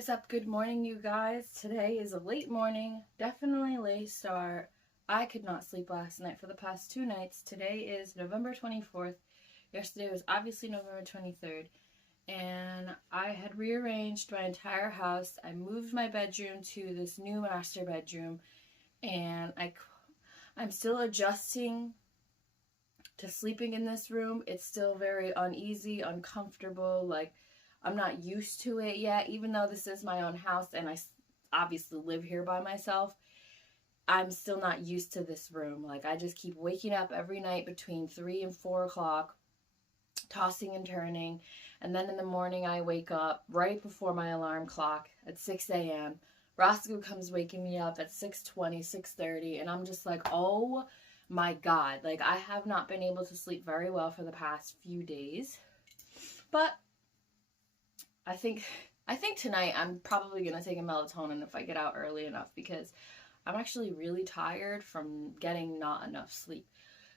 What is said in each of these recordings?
What is up? Good morning, you guys. Today is a late morning, definitely late start. I could not sleep last night for the past 2 nights. Today is November 24th. Yesterday was obviously November 23rd. And I had rearranged my entire house. I moved my bedroom to this new master bedroom. And I'm still adjusting to sleeping in this room. It's still very uneasy, uncomfortable, like I'm not used to it yet, even though this is my own house and I obviously live here by myself. I'm still not used to this room. Like, I just keep waking up every night between 3 and 4 o'clock, tossing and turning. And then in the morning, I wake up right before my alarm clock at 6 a.m. Roscoe comes waking me up at 6:20, 6:30, and I'm just like, oh my God. Like, I have not been able to sleep very well for the past few days. But I think tonight I'm probably going to take a melatonin if I get out early enough, because I'm actually really tired from getting not enough sleep.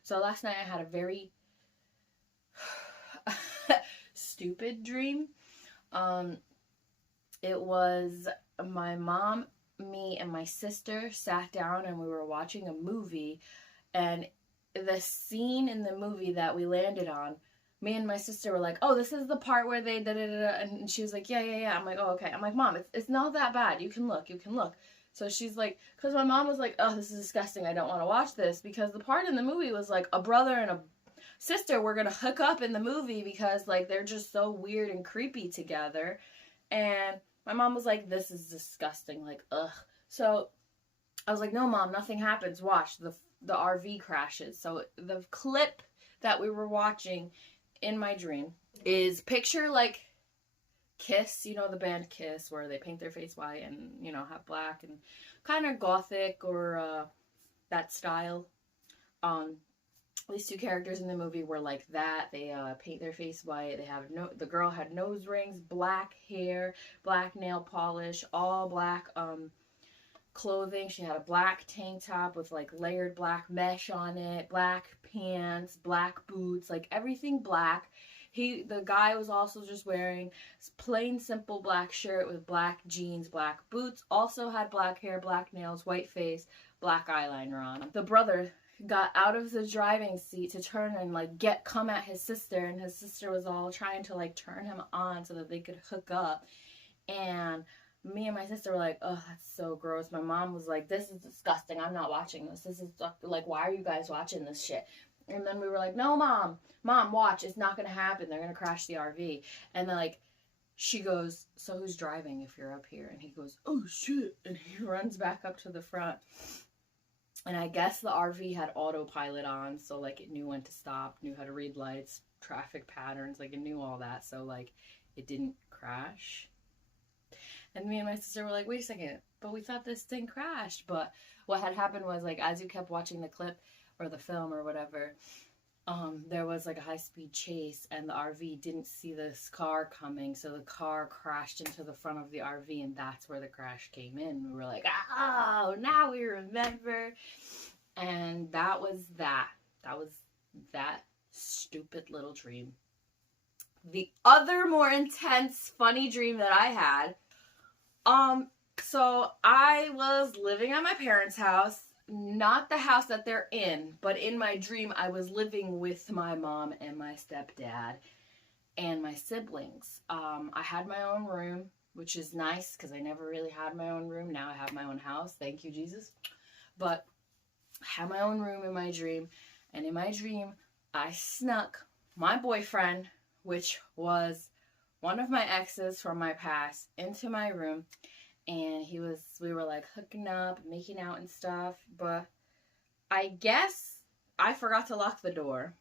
So last night I had a very stupid dream. It was my mom, me, and my sister sat down and we were watching a movie, and the scene in the movie that we landed on, me and my sister were like, oh, this is the part where they da-da-da-da, and she was like, yeah. I'm like, oh, okay. I'm like, Mom, it's not that bad. You can look. So she's like, because my mom was like, oh, this is disgusting. I don't want to watch this, because the part in the movie was like a brother and a sister were going to hook up in the movie because, like, they're just so weird and creepy together. And my mom was like, this is disgusting. Like, ugh. So I was like, no, Mom, nothing happens. Watch. The RV crashes. So the clip that we were watching in my dream is, picture like Kiss, you know, the band Kiss, where they paint their face white and, you know, have black and kind of gothic or that style. These two characters in the movie were like that. They paint their face white. They have the girl had nose rings, black hair, black nail polish, all black clothing. She had a black tank top with like layered black mesh on it, black pants, black boots, like everything black. The guy was also just wearing plain simple black shirt with black jeans, black boots, also had black hair, black nails, white face, black eyeliner on him. The brother got out of the driving seat to turn and like come at his sister, and his sister was all trying to like turn him on so that they could hook up. And me and my sister were like, oh, that's so gross. My mom was like, this is disgusting. I'm not watching this. This is like, why are you guys watching this shit? And then we were like, no, Mom, watch. It's not going to happen. They're going to crash the RV. And then, like, she goes, so who's driving if you're up here? And he goes, oh, shit. And he runs back up to the front. And I guess the RV had autopilot on, so, like, it knew when to stop, knew how to read lights, traffic patterns. Like, it knew all that. So, like, it didn't crash. And me and my sister were like, wait a second, but we thought this thing crashed. But what had happened was, like, as you kept watching the clip or the film or whatever, there was like a high-speed chase, and the RV didn't see this car coming, so the car crashed into the front of the RV, and that's where the crash came in. We were like, oh, now we remember. And that was that stupid little dream. The other more intense, funny dream that I had, so I was living at my parents' house, not the house that they're in, but in my dream I was living with my mom and my stepdad and my siblings. I had my own room, which is nice because I never really had my own room. Now I have my own house. Thank you, Jesus. But I had my own room in my dream, and in my dream I snuck my boyfriend, which was one of my exes from my past, into my room. And we were like hooking up, making out and stuff, but I guess I forgot to lock the door.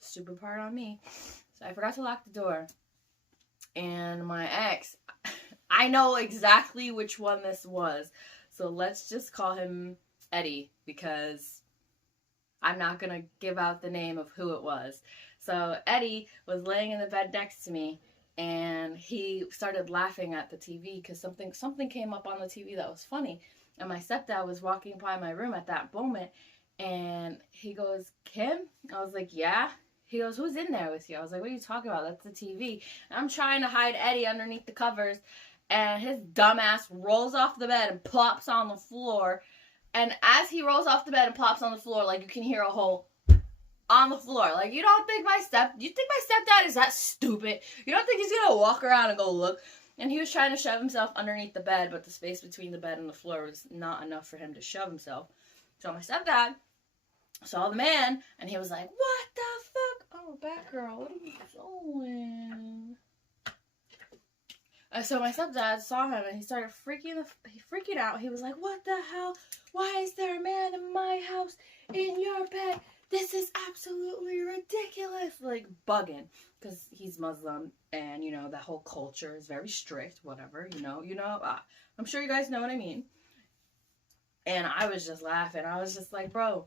Stupid part on me. So I forgot to lock the door. And my ex, I know exactly which one this was. So let's just call him Eddie, because I'm not going to give out the name of who it was. So Eddie was laying in the bed next to me, and he started laughing at the TV because something came up on the TV that was funny. And my stepdad was walking by my room at that moment, and he goes, Kim? I was like, yeah. He goes, who's in there with you? I was like, what are you talking about? That's the TV. And I'm trying to hide Eddie underneath the covers, and his dumbass rolls off the bed and plops on the floor. And as he rolls off the bed and plops on the floor, like, you can hear a whole on the floor. Like, you think my stepdad is that stupid? You don't think he's gonna walk around and go look? And he was trying to shove himself underneath the bed, but the space between the bed and the floor was not enough for him to shove himself. So my stepdad saw the man, and he was like, what the fuck? Oh, Batgirl, what are you doing? So my stepdad saw him, and he started freaking out. He was like, what the hell? Why is there a man in my house in your bed? This is absolutely ridiculous. Like, bugging. Because he's Muslim, and, you know, that whole culture is very strict, whatever, you know. I'm sure you guys know what I mean. And I was just laughing. I was just like, bro,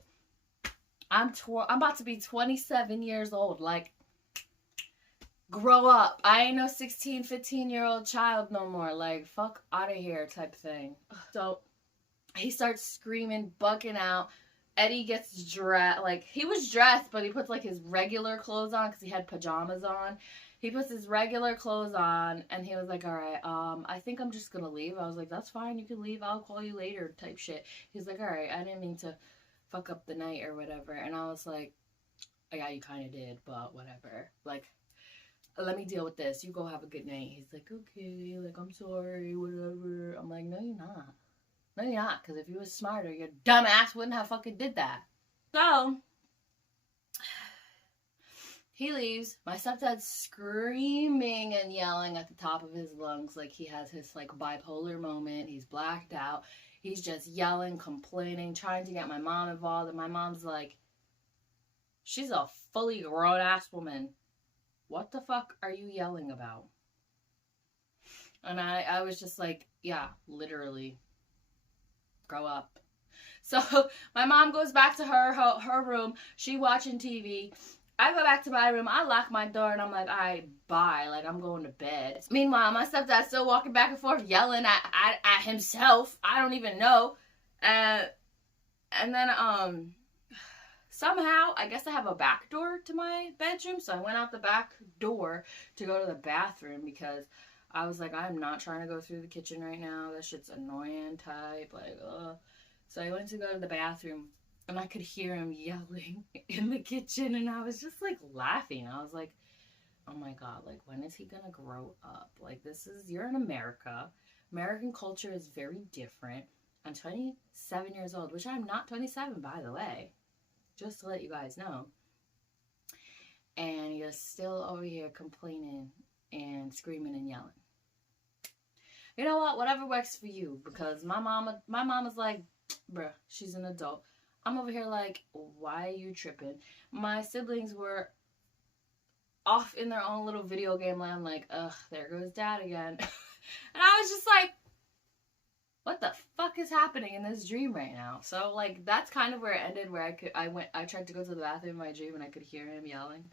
I'm about to be 27 years old. Like, grow up. I ain't no 16, 15-year-old child no more. Like, fuck out of here type thing. So he starts screaming, bucking out. Eddie gets dressed. Like, he was dressed, but he puts, like, his regular clothes on because he had pajamas on. He puts his regular clothes on, and he was like, all right, I think I'm just going to leave. I was like, that's fine. You can leave. I'll call you later type shit. He's like, all right, I didn't mean to fuck up the night or whatever. And I was like, yeah, you kind of did, but whatever. Like, let me deal with this. You go have a good night. He's like, okay, like, I'm sorry, whatever. I'm like, no, you're not. No, you're not, because if you was smarter, your dumb ass wouldn't have fucking did that. So, he leaves. My stepdad's screaming and yelling at the top of his lungs like he has his, like, bipolar moment. He's blacked out. He's just yelling, complaining, trying to get my mom involved. And my mom's like, she's a fully grown-ass woman. What the fuck are you yelling about? And I was just like, yeah, literally. Grow up. So my mom goes back to her room. She watching TV. I go back to my room. I lock my door and I'm like, all right, bye. Like, I'm going to bed. Meanwhile, my stepdad's still walking back and forth, yelling at himself. I don't even know. And then somehow, I guess I have a back door to my bedroom. So I went out the back door to go to the bathroom because I was like, I'm not trying to go through the kitchen right now. That shit's annoying type. Like, So I went to go to the bathroom, and I could hear him yelling in the kitchen, and I was just, like, laughing. I was like, oh, my God. Like, when is he going to grow up? Like, you're in America. American culture is very different. I'm 27 years old, which I'm not 27, by the way. Just to let you guys know. And you're still over here complaining and screaming and yelling. You know what? Whatever works for you. Because my mama's like, bruh, she's an adult. I'm over here like, why are you tripping? My siblings were off in their own little video game land like, ugh, there goes dad again. And I was just like, what the fuck is happening in this dream right now? So, like, that's kind of where it ended, where I tried to go to the bathroom in my dream and I could hear him yelling.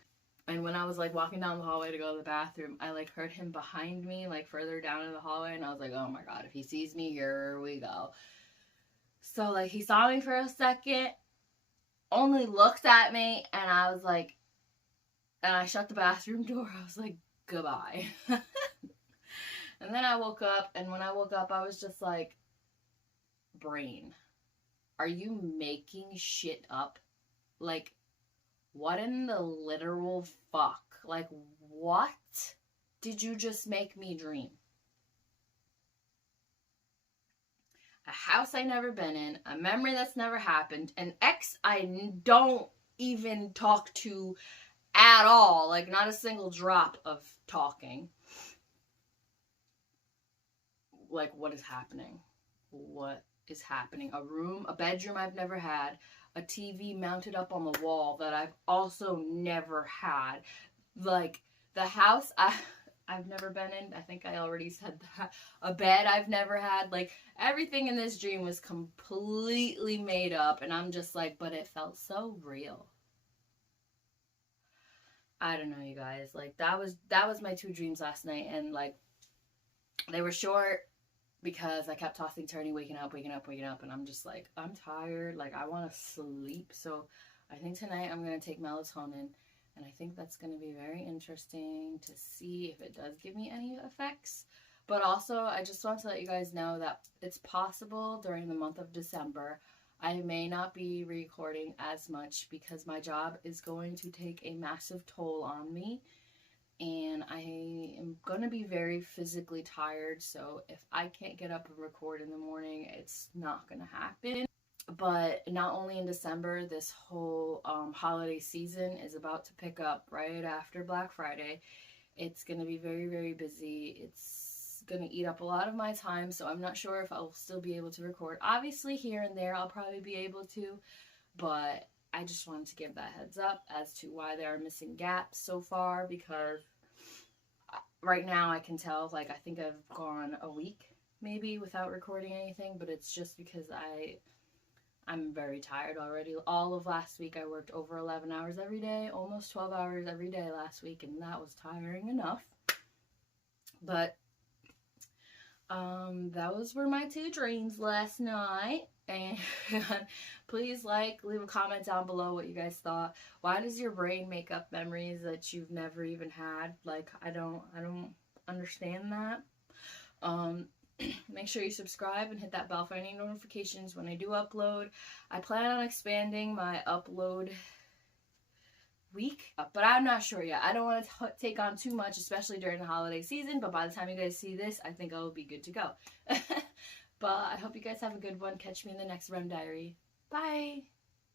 And when I was, like, walking down the hallway to go to the bathroom, I, like, heard him behind me, like, further down in the hallway. And I was like, oh, my God, if he sees me, here we go. So, like, he saw me for a second, only looked at me, and I was like, and I shut the bathroom door. I was like, goodbye. And then I woke up, and when I woke up, I was just like, brain, are you making shit up? Like, what in the literal fuck? Like, what did you just make me dream? A house I never been in, a memory that's never happened, an ex I don't even talk to at all, like not a single drop of talking. Like, what is happening? What is happening? A bedroom I've never had, a TV mounted up on the wall that I've also never had. Like, the house I've never been in. I think I already said that. A bed I've never had. Like, everything in this dream was completely made up. And I'm just like, but it felt so real. I don't know, you guys. Like, that was my 2 dreams last night. And, like, they were short because I kept tossing, turning, waking up. And I'm just like, I'm tired. Like, I want to sleep. So I think tonight I'm going to take melatonin. And I think that's going to be very interesting to see if it does give me any effects. But also, I just want to let you guys know that it's possible during the month of December I may not be recording as much because my job is going to take a massive toll on me. And I am going to be very physically tired. So if I can't get up and record in the morning, it's not going to happen. But not only in December, this whole holiday season is about to pick up right after Black Friday. It's going to be very, very busy. It's going to eat up a lot of my time, so I'm not sure if I'll still be able to record. Obviously, here and there, I'll probably be able to, but I just wanted to give that heads up as to why there are missing gaps so far, because right now I can tell, like, I think I've gone a week maybe without recording anything, but it's just because I'm very tired already. All of last week I worked over 11 hours every day, almost 12 hours every day last week, and that was tiring enough. But those were my 2 dreams last night. And please leave a comment down below what you guys thought. Why does your brain make up memories that you've never even had? Like, I don't understand that. Make sure you subscribe and hit that bell for any notifications when I do upload. I plan on expanding my upload week, but I'm not sure yet. I don't want to take on too much, especially during the holiday season, but by the time you guys see this, I think I'll be good to go. But I hope you guys have a good one. Catch me in the next REM Diary. Bye!